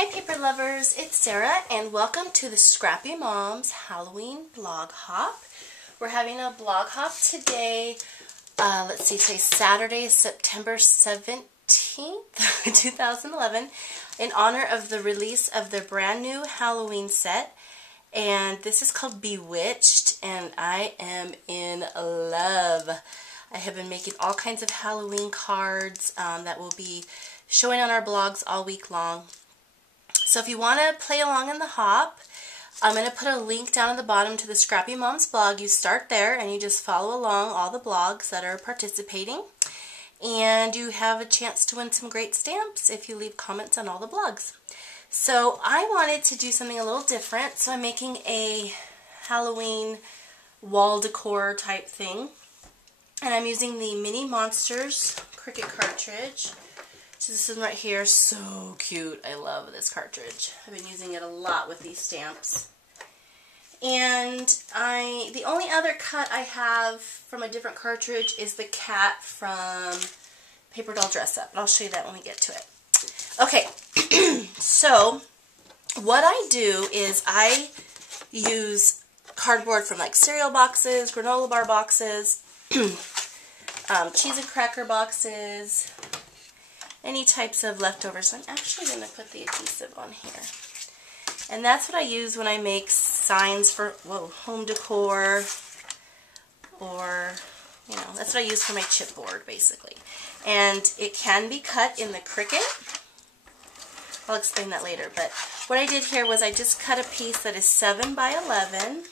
Hi paper lovers, it's Sarah and welcome to the Scrappy Mom's Halloween blog hop. We're having a blog hop today, let's see, today's Saturday, September 17th, 2011, in honor of the release of the brand new Halloween set. And this is called Bewitched, and I am in love. I have been making all kinds of Halloween cards that will be showing on our blogs all week long. So if you want to play along in the hop, I'm going to put a link down at the bottom to the Scrappy Mom's blog. You start there and you just follow along all the blogs that are participating. And you have a chance to win some great stamps if you leave comments on all the blogs. So I wanted to do something a little different. So I'm making a Halloween wall decor type thing. And I'm using the Mini Monsters Cricut cartridge. So this is right here, so cute. I love this cartridge. I've been using it a lot with these stamps. And the only other cut I have from a different cartridge is the cat from Paper Doll Dress Up. I'll show you that when we get to it. Okay, so what I do is I use cardboard from like cereal boxes, granola bar boxes, cheese and cracker boxes, any types of leftovers. I'm actually going to put the adhesive on here. And that's what I use when I make signs for home decor, or, you know, that's what I use for my chipboard, basically. And it can be cut in the Cricut. I'll explain that later. But what I did here was I just cut a piece that is 7 by 11.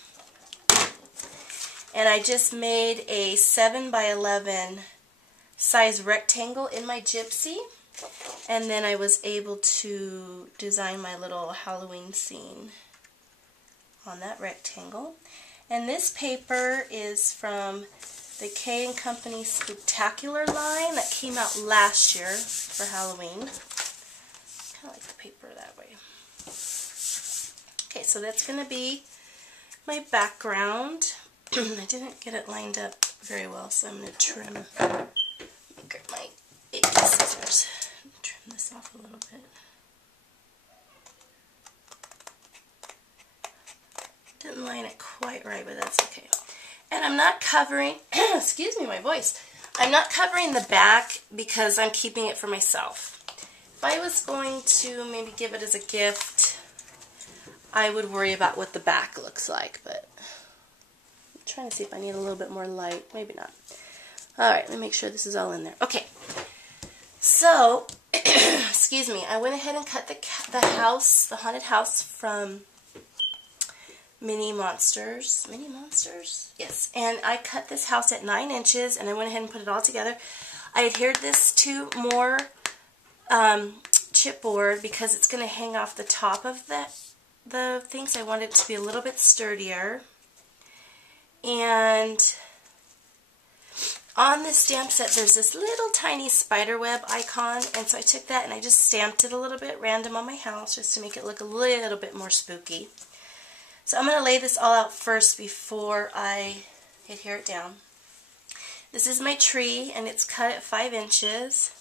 And I just made a 7 by 11 size rectangle in my Gypsy, and then I was able to design my little Halloween scene on that rectangle. And this paper is from the K & Company Spectacular line that came out last year for Halloween. I kind of like the paper that way. Okay, so that's going to be my background. I didn't get it lined up very well, so I'm going to trim. Grab my baby scissors and trim this off a little bit. Didn't line it quite right, but that's okay. And I'm not covering, excuse me, my voice. I'm not covering the back because I'm keeping it for myself. If I was going to maybe give it as a gift, I would worry about what the back looks like, but I'm trying to see if I need a little bit more light. Maybe not. Alright, let me make sure this is all in there. Okay, so, excuse me, I went ahead and cut the house, the haunted house from Mini Monsters. Mini Monsters? Yes, and I cut this house at 9 inches, and I went ahead and put it all together. I adhered this to more chipboard because it's going to hang off the top of the things. I want it to be a little bit sturdier. And on this stamp set, there's this little tiny spider web icon, and so I took that and I just stamped it a little bit random on my house just to make it look a little bit more spooky. So I'm going to lay this all out first before I adhere it down. This is my tree, and it's cut at 5 inches.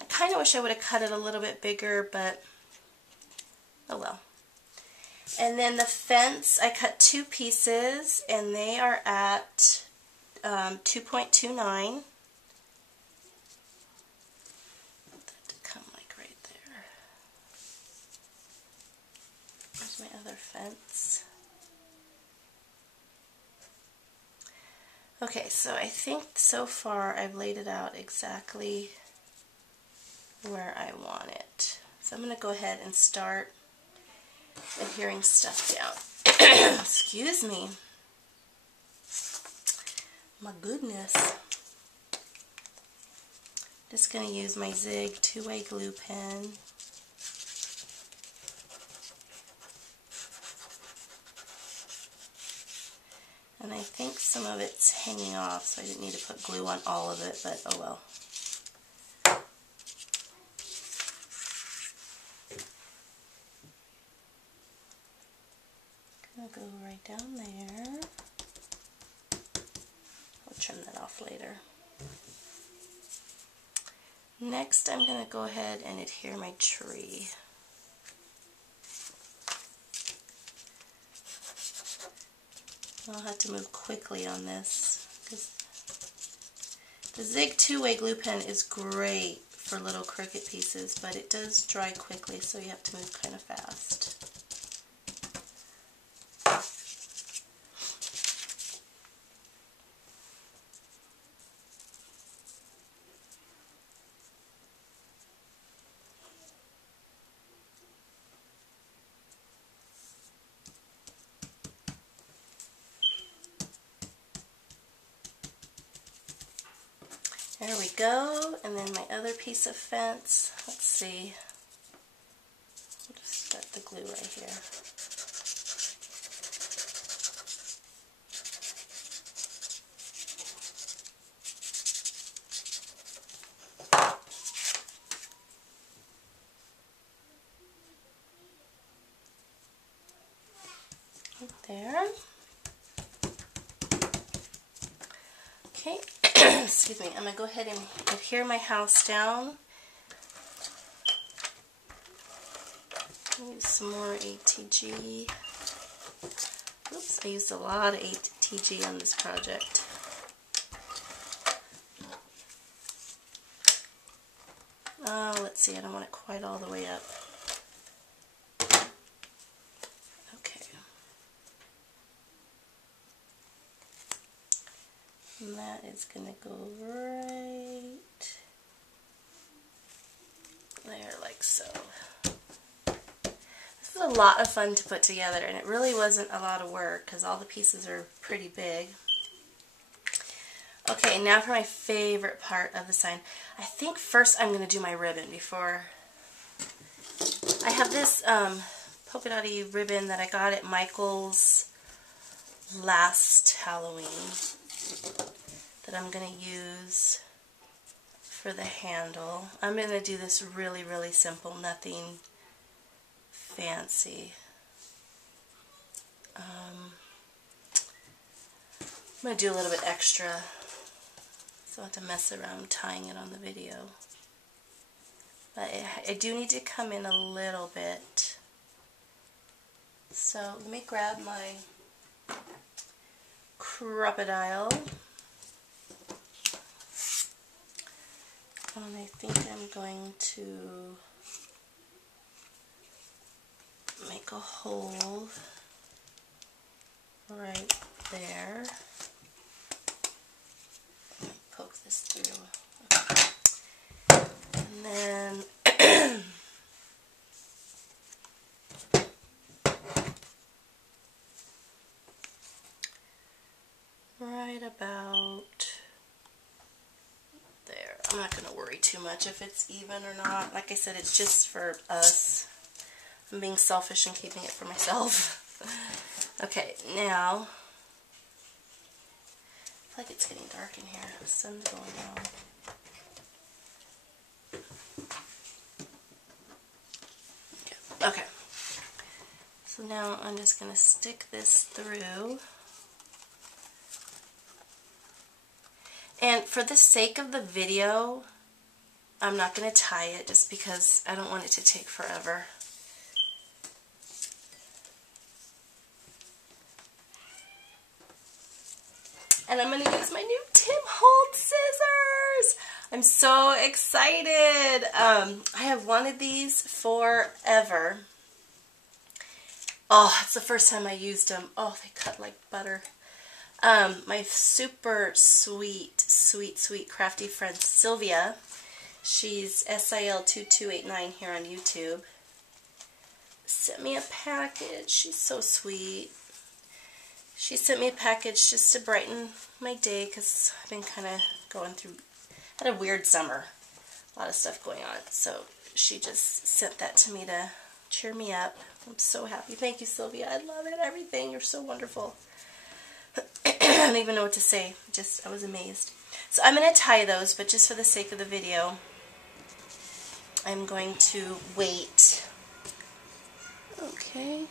I kind of wish I would have cut it a little bit bigger, but oh well. And then the fence, I cut 2 pieces, and they are at 2.29. Want that to come like right there. There's my other fence. Okay, so I think so far I've laid it out exactly where I want it. So I'm going to go ahead and start adhering stuff down. Excuse me. My goodness. Just going to use my Zig 2-way glue pen. And I think some of it's hanging off, so I didn't need to put glue on all of it, but oh well. Gonna go right down there. I'll trim that off later. Next, I'm going to go ahead and adhere my tree. I'll have to move quickly on this because the Zig two-way glue pen is great for little Cricut pieces, but it does dry quickly, so you have to move kind of fast. There we go, and then my other piece of fence, let's see, I'll just set the glue right here. Right there. Okay. Excuse me, I'm going to go ahead and adhere my house down. Use some more ATG. Oops, I used a lot of ATG on this project. Oh, let's see, I don't want it quite all the way up. Okay. And that is going to go right there, like so. This is a lot of fun to put together, and it really wasn't a lot of work because all the pieces are pretty big. Okay, now for my favorite part of the sign. I think first I'm going to do my ribbon before. I have this polka dotty ribbon that I got at Michael's last Halloween that I'm going to use for the handle. I'm going to do this really, really simple, nothing fancy. I'm going to do a little bit extra, so I don't have to mess around tying it on the video. But I do need to come in a little bit. So let me grab my crocodile. And I think I'm going to make a hole right there. Let me poke this through. Okay. And then right about there. I'm not going to worry too much if it's even or not. Like I said, it's just for us. I'm being selfish and keeping it for myself. Okay, now, I feel like it's getting dark in here. The sun's going down. Okay, so now I'm just going to stick this through. And for the sake of the video, I'm not going to tie it just because I don't want it to take forever. And I'm going to use my new Tim Holtz scissors. I'm so excited. I have wanted these forever. Oh, it's the first time I used them. Oh, they cut like butter. My super sweet, sweet, sweet crafty friend Sylvia, she's SIL2289 here on YouTube, sent me a package. She's so sweet. She sent me a package just to brighten my day because I've been kind of going through, had a weird summer, a lot of stuff going on. So she just sent that to me to cheer me up. I'm so happy. Thank you, Sylvia. I love it. Everything. You're so wonderful. I don't even know what to say. I was amazed. So I'm going to tie those, but just for the sake of the video, I'm going to wait. Okay.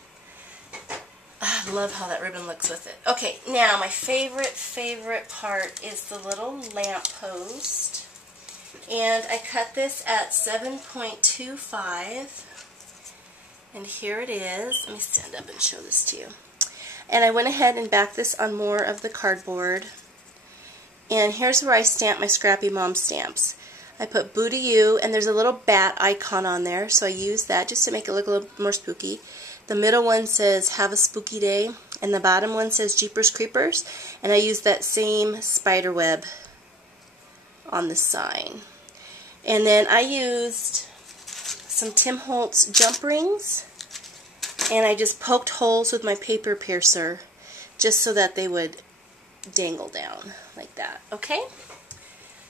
I love how that ribbon looks with it. Okay, now my favorite part is the little lamp post. And I cut this at 7.25. And here it is. Let me stand up and show this to you. And I went ahead and backed this on more of the cardboard. And here's where I stamp my Scrappy Mom stamps. I put Boo to You, and there's a little bat icon on there, so I used that just to make it look a little more spooky. The middle one says Have a Spooky Day, and the bottom one says Jeepers Creepers, and I used that same spider web on the sign. And then I used some Tim Holtz jump rings, and I just poked holes with my paper piercer just so that they would dangle down like that. Okay?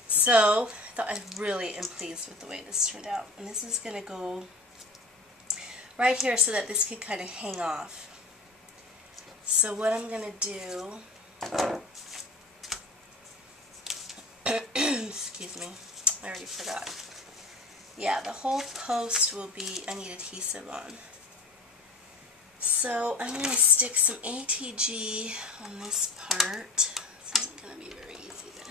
So I really am pleased with the way this turned out. And this is going to go right here so that this can kind of hang off. So what I'm going to do, excuse me, I already forgot. Yeah, the whole post will be, I need adhesive on. So I'm going to stick some ATG on this part. This isn't going to be very easy to.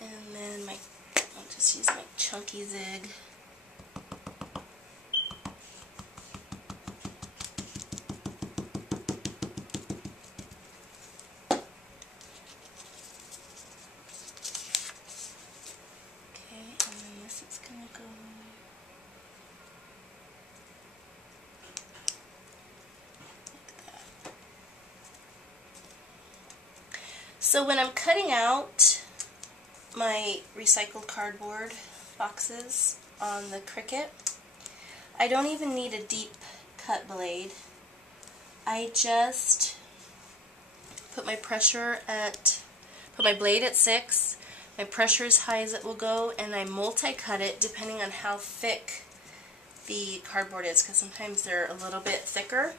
And then I'll just use my chunky zig. Okay, and then this is going to go. So when I'm cutting out my recycled cardboard boxes on the Cricut, I don't even need a deep cut blade. I just put my blade at 6, my pressure as high as it will go, and I multi-cut it depending on how thick the cardboard is, because sometimes they're a little bit thicker.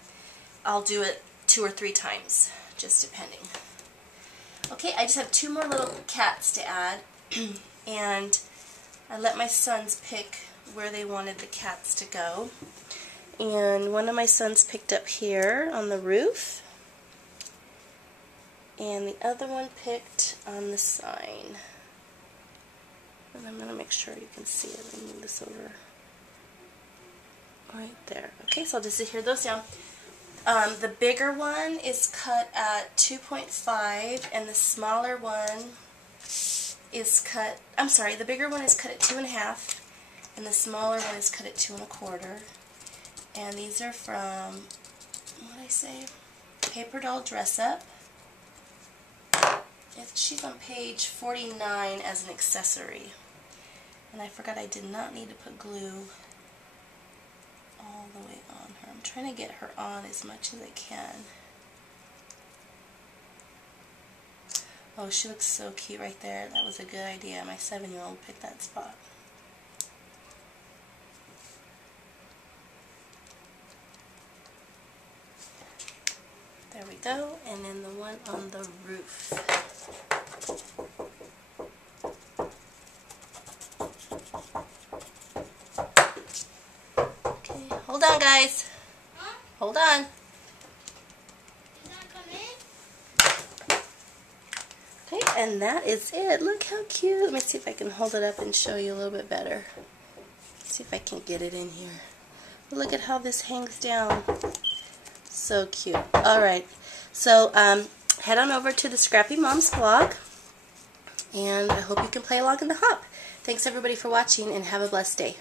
I'll do it 2 or 3 times, just depending. Okay, I just have 2 more little cats to add, and I let my sons pick where they wanted the cats to go. And one of my sons picked up here on the roof, and the other one picked on the sign. And I'm going to make sure you can see it. Let me move this over. Right there. Okay, so I'll just adhere those down. The bigger one is cut at 2.5, and the smaller one is cut, the bigger one is cut at 2.5, and the smaller one is cut at 2 1/4. And these are from, what did I say? Paper Doll Dress Up. She's on page 49 as an accessory. And I forgot I did not need to put glue all the way on her. I'm trying to get her on as much as I can. Oh, she looks so cute right there. That was a good idea. My 7-year-old picked that spot. There we go. And then the one on the roof. Hold on, guys. Huh? Hold on. Did that come in? Okay, and that is it. Look how cute. Let me see if I can hold it up and show you a little bit better. See if I can get it in here. Look at how this hangs down. So cute. Alright, so head on over to the Scrappy Moms blog, and I hope you can play along in the hop. Thanks everybody for watching, and have a blessed day.